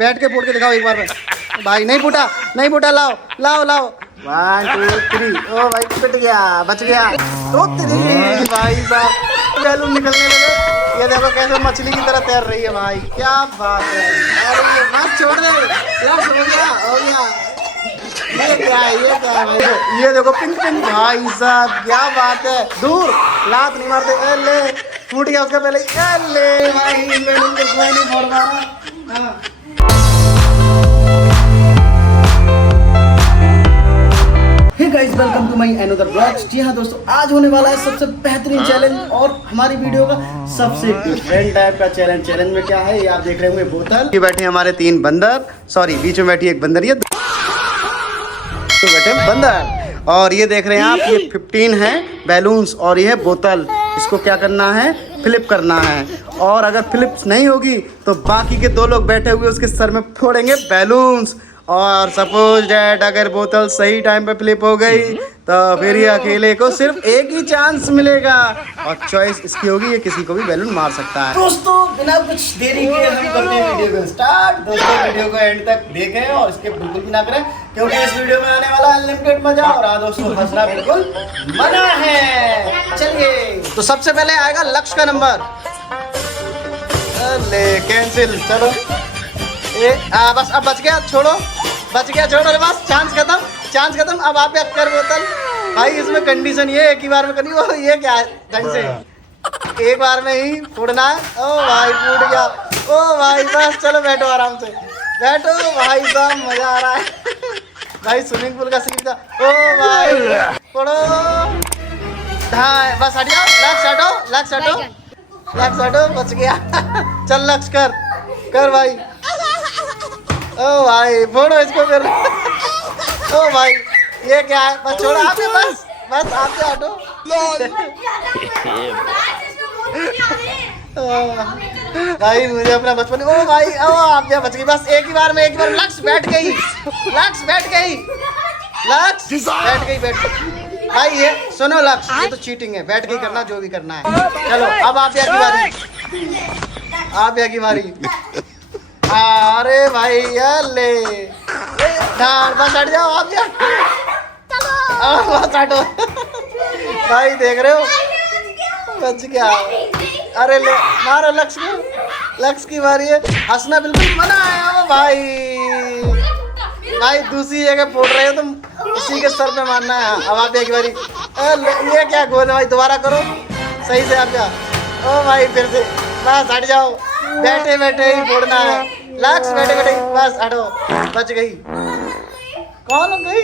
बैठ के फूट के दिखाओ एक बार में। भाई नहीं फूटा, नहीं फूटा, लाओ लाओ लाओ। 1 2 3। ओ भाई पिट गया, बच गया। तो तेरी भाई साहब बैलून निकलने लगे। ये देखो कैसे मछली की तरह तैर रही है भाई, क्या बात है। अरे बस छोड़ दे, हो गया हो गया। ये क्या है, ये क्या है भाई? ये देखो पिंक पिंक भाई साहब, क्या बात है। दूर लात नहीं मारते। ले फूट गया उसका पहले। ले भाई बैलून को कोई नहीं फोड़ पा रहा। Hey guys, welcome to my another blogs. जी हाँ दोस्तों, आज होने वाला है सबसे बेहतरीन चैलेंज और हमारी वीडियो का सबसे डिफरेंट टाइप का चैलेंज। चैलेंज में क्या है ये आप देख रहे होंगे। बोतल ये बैठे हमारे 3 बंदर, सॉरी बीच में बैठी एक बंदर, ये तो बैठे बंदर। और ये देख रहे हैं आप, ये 15 है बैलून्स और ये है बोतल। इसको क्या करना है, फ्लिप करना है। और अगर फ्लिप नहीं होगी तो बाकी के 2 लोग बैठे हुए उसके सर में फोड़ेंगे बैलून्स। और सपोज डैट अगर बोतल सही टाइम पे फ्लिप हो गई तो फिर ये अकेले को सिर्फ एक ही चांस मिलेगा और चॉइस इसकी होगी, ये किसी को भी बैलून मार सकता है। दोस्तों बिना कुछ देरी के हम करते हैं वीडियो को स्टार्ट। दोस्तों वीडियो को एंड तक देखें और इसके बिल्कुल भी ना करें, क्योंकि इस वीडियो में आने वाला अनलिमिटेड मजा और दोस्तों हंसना बिल्कुल मना है। चलिए तो सबसे पहले आएगा लक्ष्य का नंबर। ले कैंसिल, चलो बस अब बच गया, छोड़ो बच गया, छोड़ो बस। चांस खत्म, चांस खत्म। अब आप कर बोतल भाई, इसमें कंडीशन ये एक ही बार में करनी। वो ये क्या है, ढंग से एक बार में ही फोड़ना है। ओ भाई फूट गया। ओ भाई बस चलो बैठो आराम से, बैठो भाई साहब, मजा आ रहा है भाई। स्विमिंग पूल का सीन था। ओ भाई फोड़ो, हाँ बस हट जाओ। लक्ष्य हटो, लक्ष्य हटो, लक्ष्य हटो, बच गया चल लक्ष्य कर भाई। ओ भाई फोड़ो इसको फिर। ओ भाई ये क्या है, बस छोड़ो आप, बस आप हटो। भाई मुझे अपना बचपन, ओ भाई ओ आप क्या बच गई। बस एक ही बार में, एक ही बार। लक्ष्य बैठ गई, लक्ष्य बैठ गई, लक्ष्य बैठ गई, बैठ गई भाई। ये सुनो लक्ष्य, ये तो चीटिंग है, बैठ के करना जो भी करना है। चलो अब आप की बारी, आप की बारी। अरे भाई यार ले बस हट जाओ आप यार, बस हटो भाई, देख रहे हो बच गया। अरे ले मारो लक्ष्य को, लक्ष्य की बारी है। हंसना बिल्कुल मना है। ओ भाई भाई दूसरी जगह फोड़ रहे हो तुम, इसी के सर पे मारना है। अब आप एक बारी। ये क्या गोद भाई, दोबारा करो सही से आप क्या। ओ भाई फिर से, बस हट जाओ, बैठे बैठे ही फोड़ना है। लक्ष्य बैठे बैठे बस हटो, बच गई। कौन गई,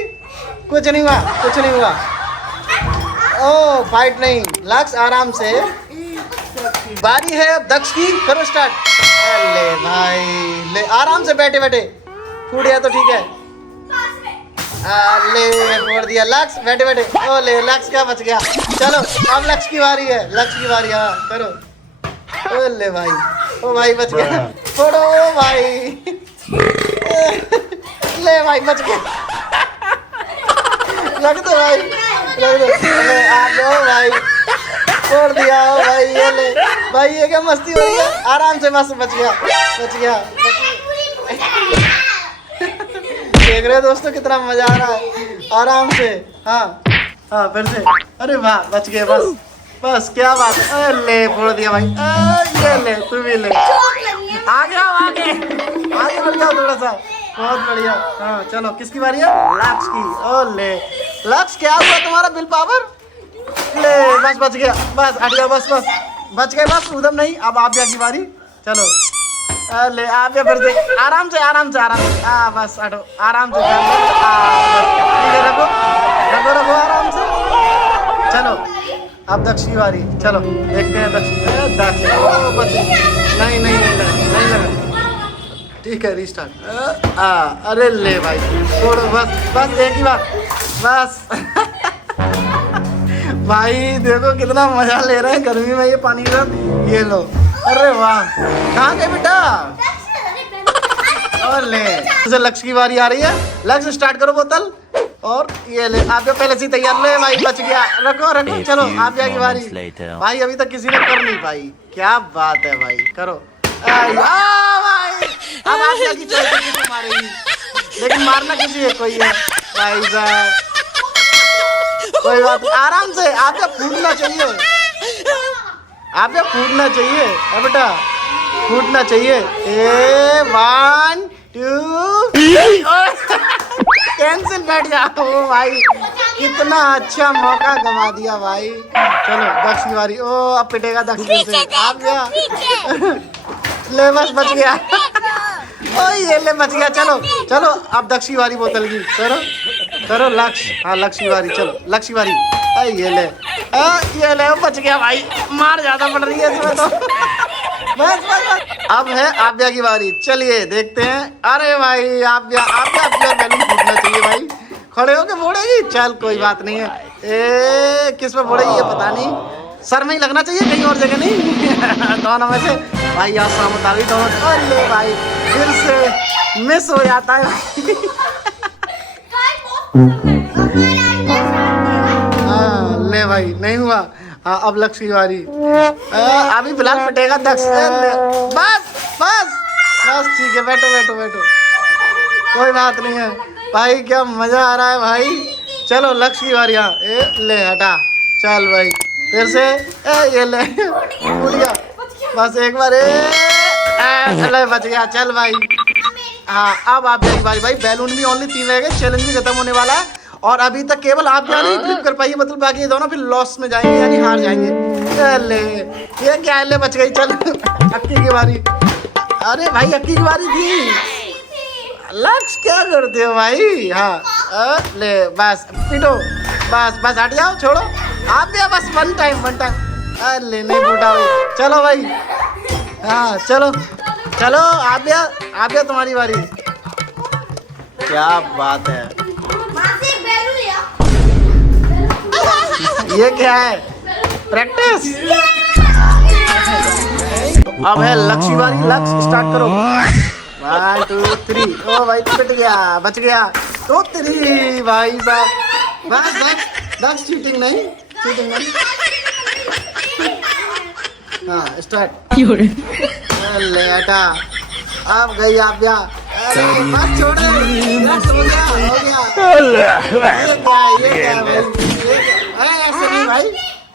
कुछ नहीं हुआ, कुछ नहीं हुआ। ओ फाइट नहीं, लक्ष्य आराम से। बारी है अब दक्ष की, करो स्टार्ट। ले भाई ले आराम से, बैठे बैठे फूट गया तो ठीक है। ले फोड़ दिया लक्ष्य बैठे बैठे। ओ ले लक्ष्य क्या बच गया। चलो अब लक्ष्य की बारी है, लक्ष्य की बारी। हाँ करो। ओ ले भाई, ओ भाई बच गया, फोड़ो भाई। ले भाई बच गया, लग दो भाई, लग दो। आ जाओ भाई, फोड़ दिया। ओ भाई ये ले भाई, ये क्या मस्ती हो रही है। आराम से बस, बच गया, बच गया। देख रहे हो दोस्तों कितना मजा आ रहा है, आराम से। हाँ हाँ फिर से। अरे वाह बच गए, बस बस क्या बात है। ले फोड़ दिया भाई। ये ले तू भी ले, आगे आओ, आगे आगे बढ़ जाओ थोड़ा सा, बहुत बढ़िया। हाँ चलो किसकी बारी है, लक्ष्य की। ओ ले लक्ष्य क्या हुआ तुम्हारा बिल पावर। ले बस बच गया, बस हट जाओ, बस बस बच गए, बस उधम नहीं। अब आप की बारी, चलो ले आप फिर से आराम से, आराम से, आराम से। बस हटो आराम से, रखो रखो रखो आराम से। चलो अब दक्ष की बारी, चलो देखते हैं दक्ष। दक्ष बच नहीं नहीं नहीं लगा, ठीक है रीस्टार्ट। अरे ले भाई छोड़ो, बस बस एक ही बार, बस भाई देखो कितना मजा ले रहे हैं गर्मी में ये पानी का। ये लो, अरे वाह, कहाँ गए बेटा। और ले लक्ष्य की बारी आ रही है। लक्ष्य स्टार्ट करो बोतल। और ये ले आप जो पहले से तैयार। ले भाई बच गया, रखो रखो। चलो आप की बारी भाई, अभी तक किसी ने कर नहीं पाई। क्या बात है भाई, करो भाई, अब आप जाके चलते किसे मारेगी, लेकिन मारना किसी एक कोई है भाई साहब। कोई बात नहीं, आराम से। आपका फूटना चाहिए, आपका फूटना चाहिए बेटा, फूटना चाहिए। 1 2 कैंसिल, बैठ जाओ भाई। कितना अच्छा मौका गवा दिया भाई। चलो दक्ष की बारी। ओ अब पिटेगा दक्ष से। आप गया ले, बस बच गया। ओ ये ले बच गया। चलो चलो अब दक्ष की बारी। बोतल की करो करो लक्ष्य। हाँ लक्ष्य की बारी। चलो लक्ष्य की बारी। ये ले ये ले, बच गया भाई। मार ज्यादा पड़ रही है इसमें तो। बस बस बस। अब है आव्या की बारी। चलिए देखते हैं। अरे भाई आव्या बैलून फूटना चाहिए भाई। खड़े होके फोड़ेगी, चल कोई बात नहीं है। किस पे फोड़ेगी ये पता नहीं, सर में ही लगना चाहिए, कहीं और जगह नहीं। दोनों में से भाई आसाम मुताबिक दोनों। अरे भाई फिर से मिस हो जाता है। हाँ ले भाई नहीं हुआ। हाँ अब लक्ष्य की बारी। अभी फिलहाल पिटेगा दक्ष। बस बस बस ठीक है, बैठो बैठो बैठो, कोई बात नहीं है भाई। क्या मजा आ रहा है भाई। चलो लक्ष्य की बारी। हाँ ले हटा, चल भाई फिर से। ये ले टूट गया, बस एक बार। ले बच गया, चल भाई। हाँ अब आप की बारी भाई। बैलून भी ओनली 3 रह गए, चैलेंज भी खत्म होने वाला है। और अभी तक केवल आप यहाँ नहीं फ्लिप कर पाइए, मतलब बाकी ये दोनों फिर लॉस में जाएंगे, यानी हार जाएंगे। ले ये क्या है, ले बच गई। चल अक्की की बारी। अरे भाई अक्की की बारी थी। लक्ष्य क्या करते हो भाई। हाँ ले बस पिटो, बस बस हट जाओ, छोड़ो। आप भी बस वन टाइम। अरे नहीं फूटा भाई। चलो भाई। हाँ चलो चलो आव्या तुम्हारी बारी। क्या बात है, ये क्या है, प्रैक्टिस। अब है लक्ष्य की बारी। लक्ष्य स्टार्ट करो। 1 2 3। ओ भाई पिट गया, बच गया। तो 3 भाई साहब। बस बस बस, चीटिंग नहीं, चीटिंग नहीं। हाँ स्टार्ट। ले हटा, अब गई आव्या। बस छोड़ दे, हो गया हो गया। ये क्या भाई, ऐसे नहीं भाई।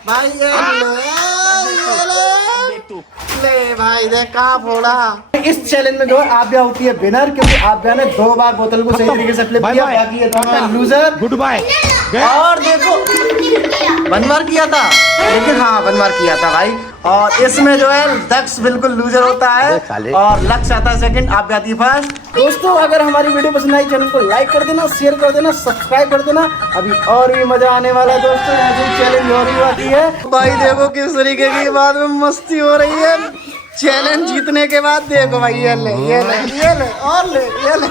भाई ले भाई देख कहाँ फोड़ा। इस चैलेंज में जो आव्या होती है विनर, क्योंकि आव्या ने 2 बार बोतल को सही तरीके से फ्लिप किया। बाकी ये दोनों लूजर। Good bye. और देखो 1 बार किया था, लेकिन हाँ 1 बार किया था भाई। और इसमें जो है दक्ष बिल्कुल लूजर होता है और लक्ष्य आता है सेकंड, आव्या आती है फर्स्ट। दोस्तों अगर हमारी वीडियो पसंद आई, चैनल को लाइक कर देना, शेयर कर देना, सब्सक्राइब कर देना। अभी और भी मजा आने वाला है दोस्तों, ऐसी चैलेंज और भी बाकी है भाई। देखो किस तरीके की बाद में मस्ती हो रही है चैलेंज जीतने के बाद। देखो भाई ये ले ये ले ये ले और ले ये ले।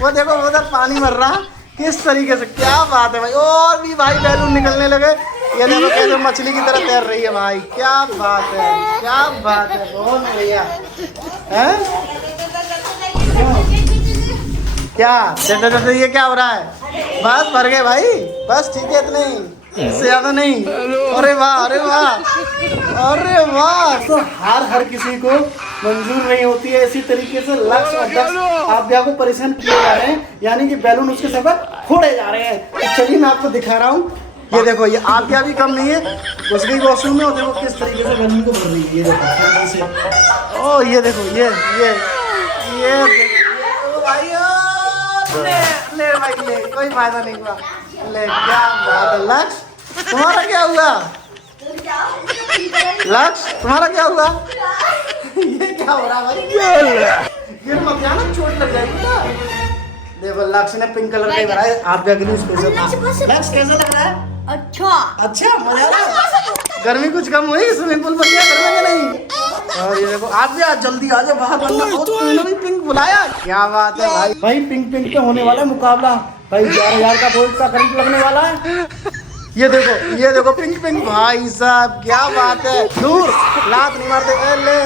वो देखो उधर पानी मर रहा किस तरीके से, क्या बात है भाई। और भी भाई बैलून निकलने लगे। ये देखो कैसे मछली की तरह तैर रही है भाई। क्या बात है, क्या बात है, बहुत बढ़िया है। क्या जैसे ये क्या हो रहा है। बस भर गए भाई, बस ठीक है, इतने ही, इससे ज्यादा नहीं। अरे वाह अरे वाह अरे वाह। तो हर किसी को मंजूर नहीं होती है। इसी तरीके से लक्ष्य और दक्ष आव्या को परेशान किए जा रहे हैं, यानी कि बैलून उसके सब फोड़े जा रहे हैं। तो चलिए मैं आपको दिखा रहा हूँ। ये देखो ये आव्या भी कम नहीं है, उसकी वॉशरूम में। और देखो किस तरीके से बैलून को भर रही है। ये देखो ओ ये देखो ये भाई ले भाई ले, कोई फायदा नहीं हुआ। ले क्या बात है। लक्ष्य तुम्हारा क्या हुआ, लक्ष्य तुम्हारा क्या हुआ। ये क्या हो रहा है भाई। ये मत जाना, चोट लग जाएगी ना। देखो लक्ष्य ने पिंक कलर का ही भरा है आव्या के लिए स्पेशल। लक्ष्य कैसा लग रहा है। अच्छा मजा आ रहा है। गर्मी कुछ कम हुई स्विमिंग पूल पर, क्या करना नहीं। और ये देखो आव्या जल्दी आ जाओ बाहर, वरना तूने भी पिंक बुलाया। क्या बात है भाई। भाई पिंक पे होने वाला है मुकाबला भाई। 11,000 का वोल्ट का करंट लगने वाला है। ये देखो पिंक भाई साहब, क्या बात है। दूर लात नहीं मारते। ले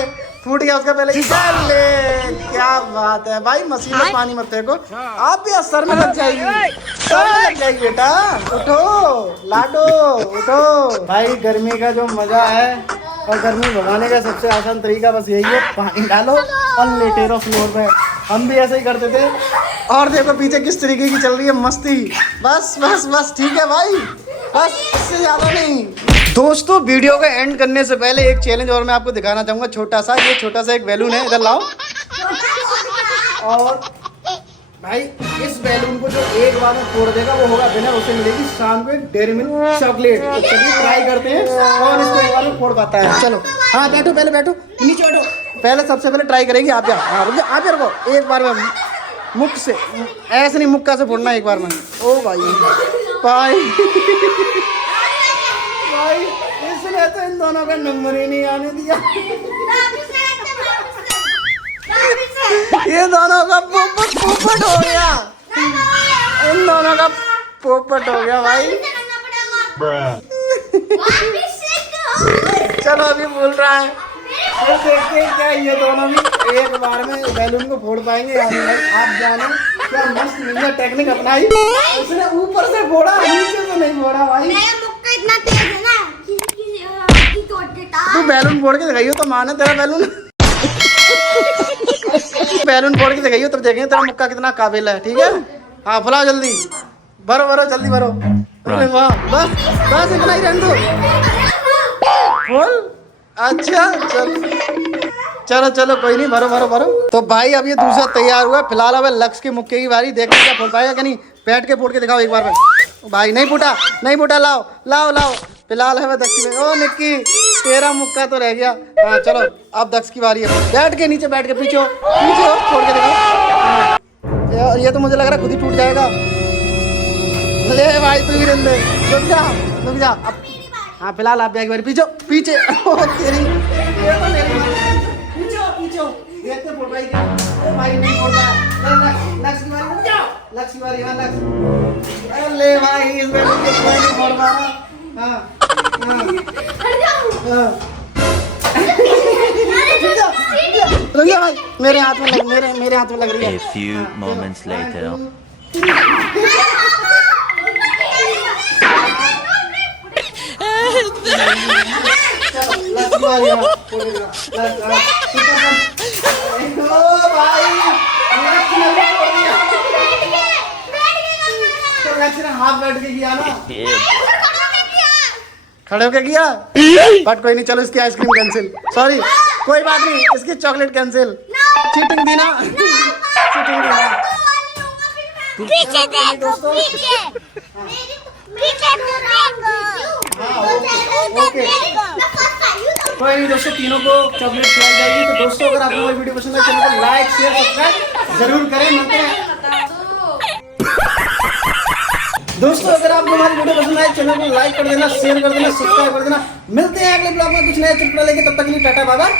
फूट गया उसका पहले। ले क्या बात है भाई। मशीन में पानी मत फेंको, आप भी सर में लग जाएगी, सर में लग जाएगी बेटा। उठो लाडो उठो भाई। गर्मी का जो मजा है और गर्मी भगाने का सबसे आसान तरीका बस यही है, पानी डालो और लेटे रहो फ्लोर पे। हम भी ऐसे ही करते थे। और देखो पीछे किस तरीके की चल रही है मस्ती। बस बस बस ठीक है भाई, बस इससे ज़्यादा नहीं। दोस्तों वीडियो को एंड करने से पहले एक चैलेंज और मैं आपको दिखाना चाहूँगा छोटा सा। ये छोटा सा एक बैलून है, इधर लाओ। और भाई इस बैलून को जो एक बार में फोड़ देगा वो होगा विनर, उसे मिलेगी शाम को एक डेयरी मिल्क चॉकलेट। तो चलिए ट्राई करते हैं कौन इसको एक बार में फोड़ पाता है। चलो हाँ बैठो, पहले बैठो, नीचे बैठो। पहले सबसे पहले ट्राई करेंगे आप। हाँ रुक जाओ, आप रुको। एक बार में मुख से, ऐसे नहीं मुक्का से फोड़ना एक बार में। ओ भाई भाई भाई इसने तो इन दोनों का नंबर ही नहीं आने दिया। ये दोनों का पोपट हो गया, इन दोनों का पोपट हो गया भाई। चलो अभी बोल रहा है, तो देखते हैं क्या ये दोनों भी एक बार में बैलून को फोड़ पाएंगे या नहीं। आप जाने क्या मस्त निंजा टेक्निक अपनाई। उसने ऊपर से फोड़ा, नीचे से नहीं फोड़ा भाई। मेरा मुक्का इतना तेज है ना कि तोड़ देता। तू बैलून फोड़ के दिखाइयो तो माने तेरा बैलून। बैलून फोड़ के दिखाइयो तब देखेंगे तेरा मुक्का कितना काबिल है। ठीक है हाँ फुलाओ जल्दी, भरो भरो जल्दी भरो। अरे वाह बस बस इतना ही रहने दो। फुल अच्छा चलो चलो कोई नहीं, भरो भरो भरो। तो भाई अब ये दूसरा तैयार हुआ। फिलहाल अब लक्ष्य के मुक्के की बारी, देखते क्या फोड़ पाएगा कि नहीं। बैठ के फोड़ के दिखाओ एक बार में। भाई नहीं फूटा नहीं फूटा, लाओ लाओ लाओ। फिलहाल है दक्ष में। ओ निक्की तेरा मुक्का तो रह गया। हाँ चलो अब दक्ष की बारी है। बैठ के नीचे, बैठ के पीछे हो फोड़ के दिखाओ। ये तो मुझे लग रहा है खुद ही टूट जाएगा। ले भाई तू ही रहने दे, रुक जा अब। हाँ फिलहाल आप एक बार पीछे पीछे। ओ तेरी ये तो मेरी पीछे देखते फोड़ भाई क्या। ओ भाई नहीं फोड़ पाया। लक्ष्य की बारी, रुक जाओ। लक्ष्य की बारी, हाँ लक्ष्य। ले भाई इस बार नहीं फोड़ पा रहा। हाँ रुक जा भाई, मेरे हाथ में मेरे हाथ में लग रही है। A few moments later. हाथ बैठ के किया ना, खड़े होके किया। बट कोई नहीं, चलो इसकी आइसक्रीम कैंसिल। सॉरी कोई बात नहीं, इसकी चॉकलेट कैंसिल। चीटिंग दी ना, चीटिंग दी ना। पीछे देखो, पीछे ओके कोई नहीं दोस्तों, तीनों को चॉकलेट खिलाई जाएगी। तो दोस्तों अगर आपको हमारी वीडियो पसंद है चैनल को लाइक शेयर सब्सक्राइब जरूर करें। मिलते हैं दोस्तों, अगर आपको हमारी वीडियो पसंद आए चैनल को लाइक कर देना, शेयर कर देना, सब्सक्राइब कर देना। मिलते हैं अगले ब्लॉग में कुछ नया चुटकुला लेके, तब तक के लिए टाटा बाय बाय।